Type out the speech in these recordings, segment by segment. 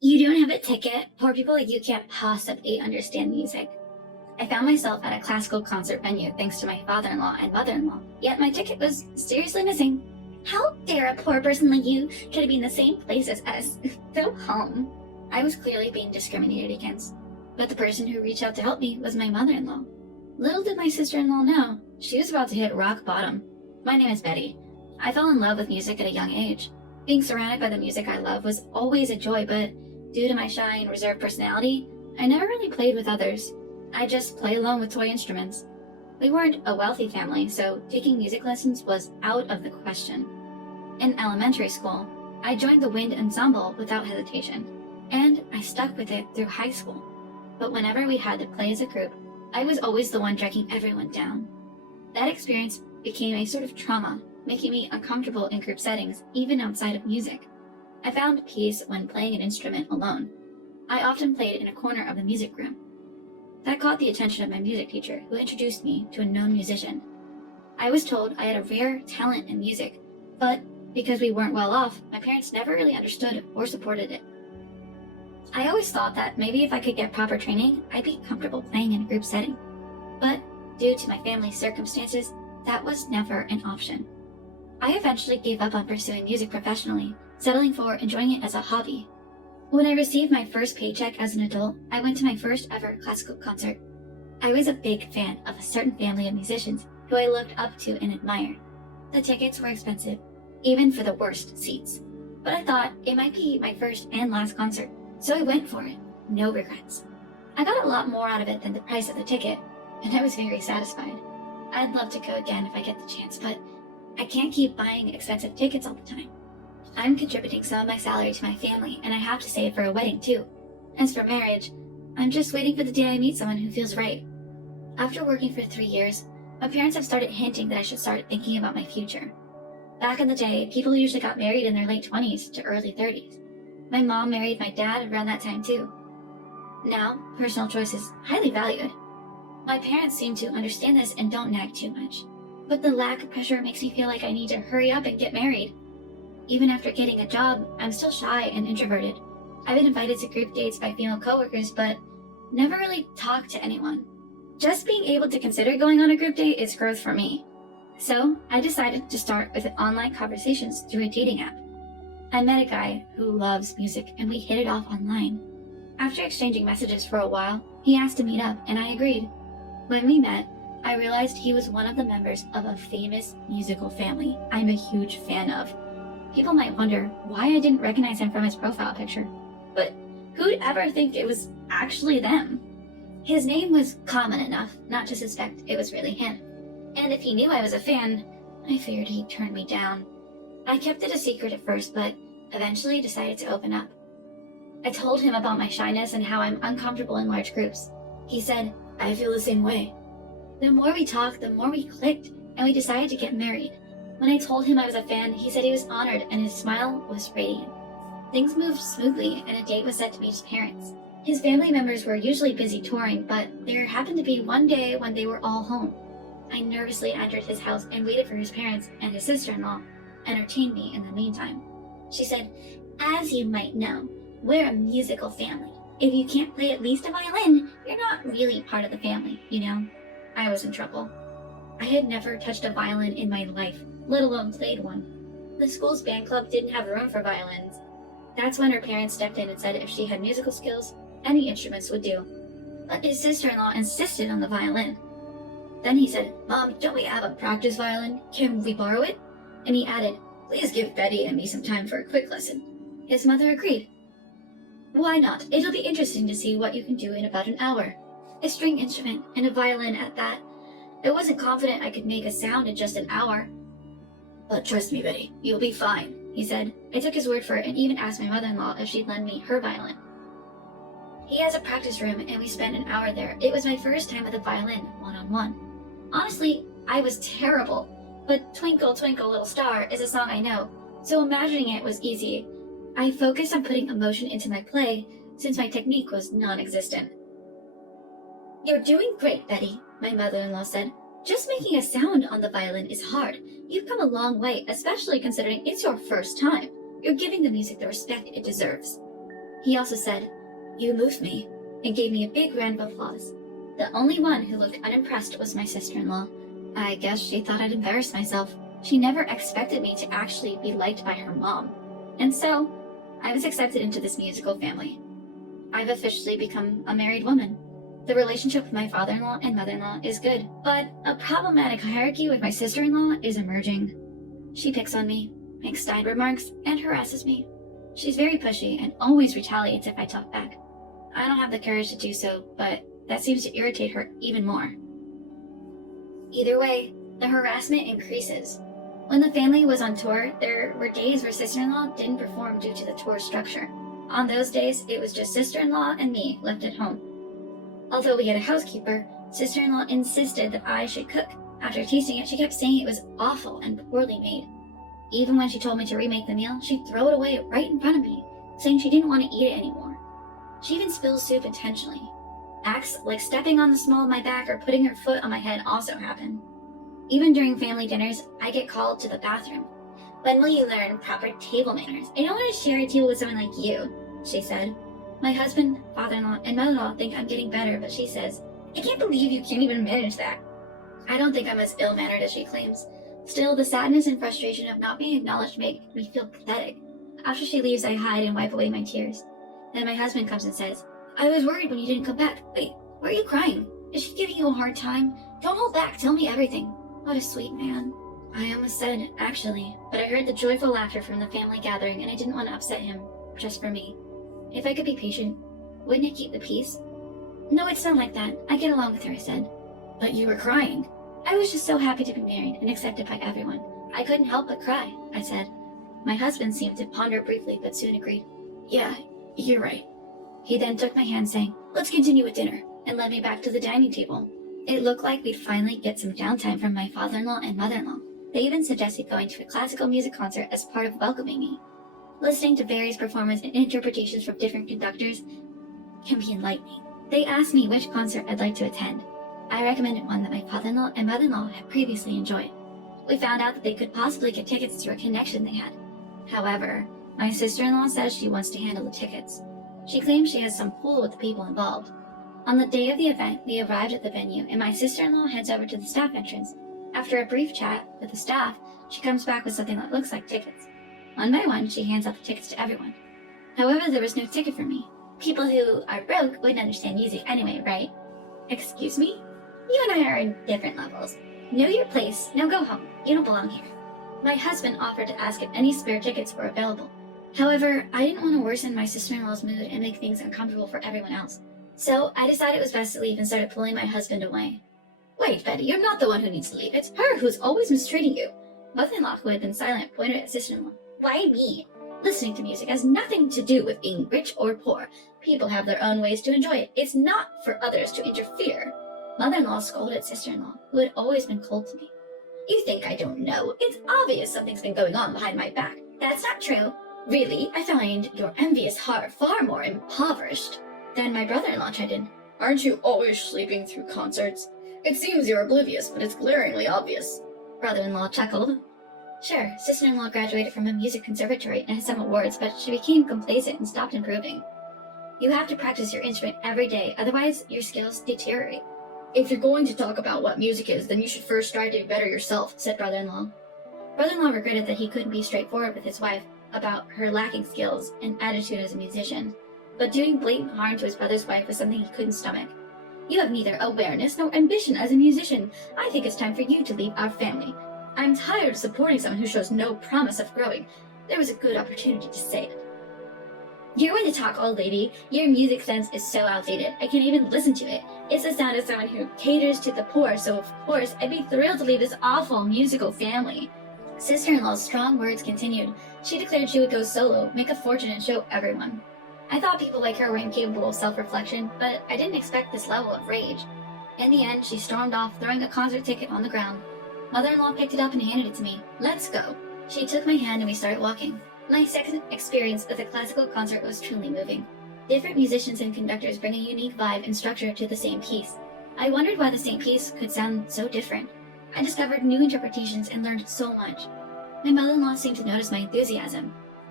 You don't have a ticket? Poor people like you can't possibly understand music. I found myself at a classical concert venue thanks to my father-in-law and mother-in-law, yet my ticket was seriously missing. How dare a poor person like you try to be in the same place as us? Go home. I was clearly being discriminated against, but the person who reached out to help me was my mother-in-law. Little did my sister-in-law know, she was about to hit rock bottom. My name is Betty. I fell in love with music at a young age. Being surrounded by the music I love was always a joy, but due to my shy and reserved personality, I never really played with others. I just play alone with toy instruments. We weren't a wealthy family, so taking music lessons was out of the question. In elementary school, I joined the wind ensemble without hesitation, and I stuck with it through high school. But whenever we had to play as a group, I was always the one dragging everyone down. That experience became a sort of trauma, making me uncomfortable in group settings, even outside of music. I found peace when playing an instrument alone. I often played in a corner of the music room. That caught the attention of my music teacher, who introduced me to a known musician. I was told I had a rare talent in music, but because we weren't well off, my parents never really understood or supported it. I always thought that maybe if I could get proper training, I'd be comfortable playing in a group setting. But due to my family's circumstances, that was never an option. I eventually gave up on pursuing music professionally, settling for enjoying it as a hobby. When I received my first paycheck as an adult, I went to my first ever classical concert. I was a big fan of a certain family of musicians who I looked up to and admired. The tickets were expensive, even for the worst seats. But I thought it might be my first and last concert, so I went for it, no regrets. I got a lot more out of it than the price of the ticket, and I was very satisfied. I'd love to go again if I get the chance, but I can't keep buying expensive tickets all the time. I'm contributing some of my salary to my family, and I have to save for a wedding too. As for marriage, I'm just waiting for the day I meet someone who feels right. After working for 3 years, my parents have started hinting that I should start thinking about my future. Back in the day, people usually got married in their late 20s to early 30s. My mom married my dad around that time too. Now, personal choice is highly valued. My parents seem to understand this and don't nag too much. But the lack of pressure makes me feel like I need to hurry up and get married. Even after getting a job, I'm still shy and introverted. I've been invited to group dates by female coworkers, but never really talked to anyone. Just being able to consider going on a group date is growth for me. So I decided to start with online conversations through a dating app. I met a guy who loves music and we hit it off online. After exchanging messages for a while, he asked to meet up and I agreed. When we met, I realized he was one of the members of a famous musical family I'm a huge fan of. People might wonder why I didn't recognize him from his profile picture, but who'd ever think it was actually them? His name was common enough not to suspect it was really him, and if he knew I was a fan, I feared he'd turn me down. I kept it a secret at first, but eventually decided to open up. I told him about my shyness and how I'm uncomfortable in large groups. He said, "I feel the same way." The more we talked, the more we clicked, and we decided to get married. When I told him I was a fan, he said he was honored and his smile was radiant. Things moved smoothly and a date was set to meet his parents. His family members were usually busy touring, but there happened to be one day when they were all home. I nervously entered his house and waited for his parents and his sister-in-law, entertained me in the meantime. She said, "As you might know, we're a musical family. If you can't play at least a violin, you're not really part of the family, you know?" I was in trouble. I had never touched a violin in my life, let alone played one. The school's band club didn't have room for violins. That's when her parents stepped in and said if she had musical skills, any instruments would do. But his sister-in-law insisted on the violin. Then he said, "Mom, don't we have a practice violin? Can we borrow it?" And he added, "Please give Betty and me some time for a quick lesson." His mother agreed. "Why not? It'll be interesting to see what you can do in about an hour. A string instrument, and a violin at that. I wasn't confident I could make a sound in just an hour." "But trust me, Betty, you'll be fine," he said. I took his word for it and even asked my mother-in-law if she'd lend me her violin. He has a practice room and we spent an hour there. It was my first time with a violin, one-on-one. Honestly, I was terrible, but "Twinkle, Twinkle, Little Star" is a song I know, so imagining it was easy. I focused on putting emotion into my play since my technique was non-existent. "You're doing great, Betty," my mother-in-law said. "Just making a sound on the violin is hard. You've come a long way, especially considering it's your first time. You're giving the music the respect it deserves." He also said, "You moved me," and gave me a big round of applause. The only one who looked unimpressed was my sister-in-law. I guess she thought I'd embarrassed myself. She never expected me to actually be liked by her mom. And so, I was accepted into this musical family. I've officially become a married woman. The relationship with my father-in-law and mother-in-law is good, but a problematic hierarchy with my sister-in-law is emerging. She picks on me, makes snide remarks, and harasses me. She's very pushy and always retaliates if I talk back. I don't have the courage to do so, but that seems to irritate her even more. Either way, the harassment increases. When the family was on tour, there were days where sister-in-law didn't perform due to the tour structure. On those days, it was just sister-in-law and me left at home. Although we had a housekeeper, sister-in-law insisted that I should cook. After tasting it, she kept saying it was awful and poorly made. Even when she told me to remake the meal, she'd throw it away right in front of me, saying she didn't want to eat it anymore. She even spills soup intentionally. Acts like stepping on the small of my back or putting her foot on my head also happen. Even during family dinners, I get called to the bathroom. "When will you learn proper table manners? I don't want to share a table with someone like you," she said. My husband, father-in-law, and mother-in-law think I'm getting better, but she says, "I can't believe you can't even manage that." I don't think I'm as ill-mannered as she claims. Still, the sadness and frustration of not being acknowledged make me feel pathetic. After she leaves, I hide and wipe away my tears. Then my husband comes and says, "I was worried when you didn't come back. Wait, why are you crying? Is she giving you a hard time? Don't hold back, tell me everything." What a sweet man. I almost said, actually, but I heard the joyful laughter from the family gathering and I didn't want to upset him, just for me. If I could be patient, wouldn't it keep the peace? "No, it's not like that. I get along with her," I said. "But you were crying." "I was just so happy to be married and accepted by everyone. I couldn't help but cry," I said. My husband seemed to ponder briefly, but soon agreed. "Yeah, you're right." He then took my hand saying, "Let's continue with dinner," and led me back to the dining table. It looked like we'd finally get some downtime from my father-in-law and mother-in-law. They even suggested going to a classical music concert as part of welcoming me. Listening to various performances and interpretations from different conductors can be enlightening. They asked me which concert I'd like to attend. I recommended one that my father-in-law and mother-in-law had previously enjoyed. We found out that they could possibly get tickets through a connection they had. However, my sister-in-law says she wants to handle the tickets. She claims she has some pull with the people involved. On the day of the event, we arrived at the venue, and my sister-in-law heads over to the staff entrance. After a brief chat with the staff, she comes back with something that looks like tickets. One by one, she hands out the tickets to everyone. However, there was no ticket for me. People who are broke wouldn't understand music anyway, right? "Excuse me? You and I are in different levels. Know your place, now go home. You don't belong here." My husband offered to ask if any spare tickets were available. However, I didn't want to worsen my sister-in-law's mood and make things uncomfortable for everyone else. So I decided it was best to leave and started pulling my husband away. "Wait, Betty, you're not the one who needs to leave. It's her who's always mistreating you." Mother-in-law, who had been silent, pointed at sister-in-law. "Why me? Listening to music has nothing to do with being rich or poor. People have their own ways to enjoy it. It's not for others to interfere." Mother-in-law scolded sister-in-law, who had always been cold to me. "You think I don't know? It's obvious something's been going on behind my back." "That's not true." "Really? I find your envious heart far more impoverished." Then my brother-in-law chimed in. "Aren't you always sleeping through concerts? It seems you're oblivious, but it's glaringly obvious." Brother-in-law chuckled. Sure, sister-in-law graduated from a music conservatory and had some awards, but she became complacent and stopped improving. "You have to practice your instrument every day, otherwise your skills deteriorate." "If you're going to talk about what music is, then you should first strive to be better yourself," said brother-in-law. Brother-in-law regretted that he couldn't be straightforward with his wife about her lacking skills and attitude as a musician, but doing blatant harm to his brother's wife was something he couldn't stomach. "You have neither awareness nor ambition as a musician. I think it's time for you to leave our family. I'm tired of supporting someone who shows no promise of growing. There was a good opportunity to say it." "You're going to talk, old lady. Your music sense is so outdated. I can't even listen to it. It's the sound of someone who caters to the poor, so of course I'd be thrilled to leave this awful musical family." Sister-in-law's strong words continued. She declared she would go solo, make a fortune, and show everyone. I thought people like her were incapable of self-reflection, but I didn't expect this level of rage. In the end, she stormed off, throwing a concert ticket on the ground. Mother-in-law picked it up and handed it to me. "Let's go." She took my hand and we started walking. My second experience with a classical concert was truly moving. Different musicians and conductors bring a unique vibe and structure to the same piece. I wondered why the same piece could sound so different. I discovered new interpretations and learned so much. My mother-in-law seemed to notice my enthusiasm.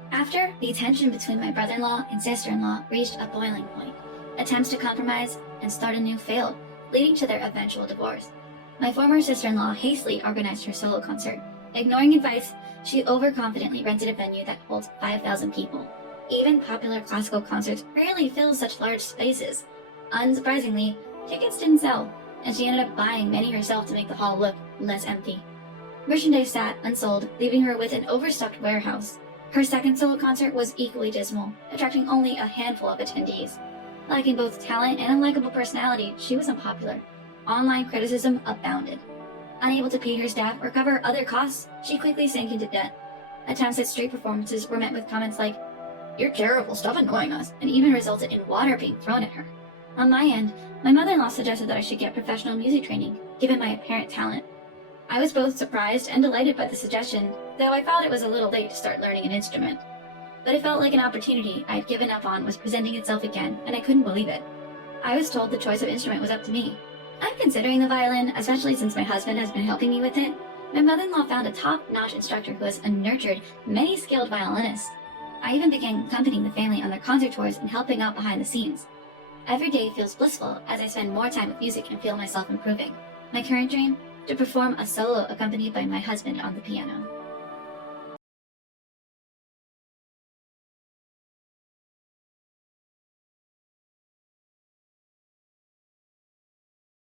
After, the tension between my brother-in-law and sister-in-law reached a boiling point. Attempts to compromise and start anew failed, leading to their eventual divorce. My former sister-in-law hastily organized her solo concert. Ignoring advice, she overconfidently rented a venue that holds 5,000 people. Even popular classical concerts rarely fill such large spaces. Unsurprisingly, tickets didn't sell, and she ended up buying many herself to make the hall look less empty. Merchandise sat unsold, leaving her with an overstocked warehouse. Her second solo concert was equally dismal, attracting only a handful of attendees. Lacking both talent and a likable personality, she was unpopular. Online criticism abounded. Unable to pay her staff or cover other costs, she quickly sank into debt. Attempts at street performances were met with comments like, "You're terrible, stop annoying us," and even resulted in water being thrown at her. On my end, my mother-in-law suggested that I should get professional music training, given my apparent talent. I was both surprised and delighted by the suggestion, though I felt it was a little late to start learning an instrument. But it felt like an opportunity I had given up on was presenting itself again, and I couldn't believe it. I was told the choice of instrument was up to me. I'm considering the violin, especially since my husband has been helping me with it. My mother-in-law found a top-notch instructor who has nurtured many skilled violinists. I even began accompanying the family on their concert tours and helping out behind the scenes. Every day feels blissful as I spend more time with music and feel myself improving. My current dream? To perform a solo accompanied by my husband on the piano.